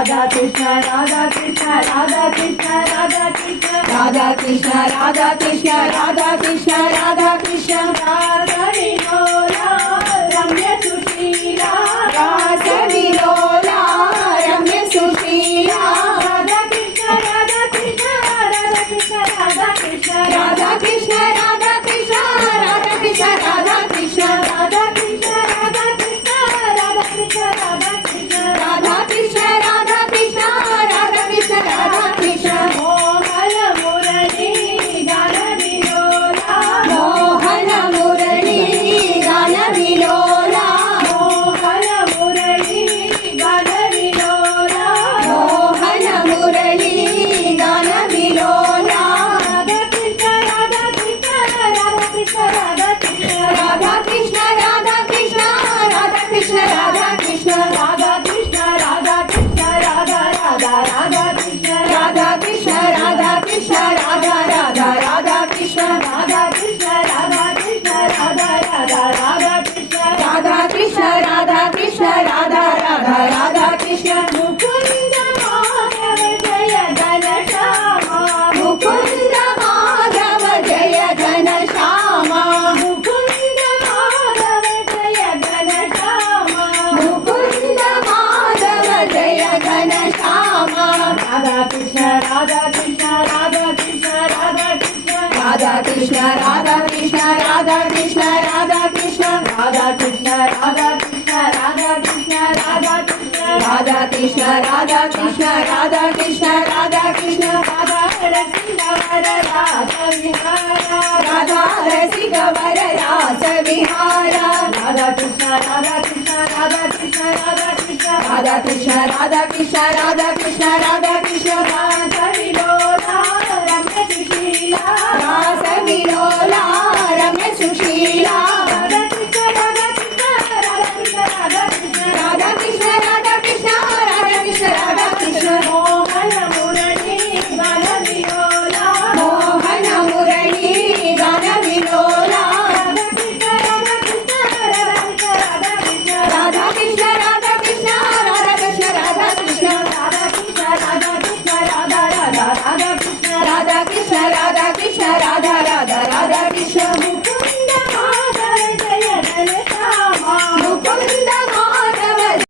राधा कृष्ण राधा कृष्ण राधा कृष्ण राधा कृष्ण राधा कृष्ण राधा कृष्ण राधा कृष्ण राधा कृष्ण रासविलोला रम्य सुशीला रासविलोला रम्य सुशीला राधा कृष्ण राधा कृष्ण राधा कृष्ण राधा कृष्ण राधा कृष्ण राधा कृष्ण राधा कृष्ण राधा कृष्ण राधा कृष्ण राधा कृष्ण राधा कृष्ण राधा कृष्ण राधा कृष्ण राधा कृष्ण राधा कृष्ण राधा कृष्ण मोहन मुरली गान विलोला मोहन मुरली गान विलोला मोहन मुरली गान विलोला मोहन मुरली गान विलोला राधा कृष्ण राधा कृष्ण राधा कृष्ण राधा कृष्ण राधा कृष्ण राधा कृष्ण राधा कृष्ण राधा कृष्ण राधा कृष्ण राधा कृष्ण राधा राधा राधा कृष्ण राधा कृष्ण राधा कृष्ण राधा राधा राधा कृष्ण राधा कृष्ण राधा कृष्ण राधा राधा राधा कृष्ण राधा कृष्ण राधा कृष्ण राधा राधा राधा कृष्ण मुकुंद माधव जय घन श्यामा मुकुंद माधव जय घन श्यामा मुकुंद माधव जय घन श्यामा मुकुंद माधव जय घन श्यामा राधा कृष्ण राधा कृष्ण राधा कृष्ण राधा कृष्ण राधा कृष्ण राधा कृष्ण राधा कृष्ण राधा कृष्ण राधा कृष्ण राधा कृष्ण राधा कृष्ण राधा कृष्ण राधा कृष्ण राधा कृष्ण राधा कृष्ण राधा कृष्ण राधा रसिक वर रास विहारा राधा रसिक वर रास विहारा राधा कृष्ण राधा कृष्ण राधा कृष्ण राधा कृष्ण राधा कृष्ण राधा कृष्ण राधा कृष्ण राधा कृष्ण रासविलोला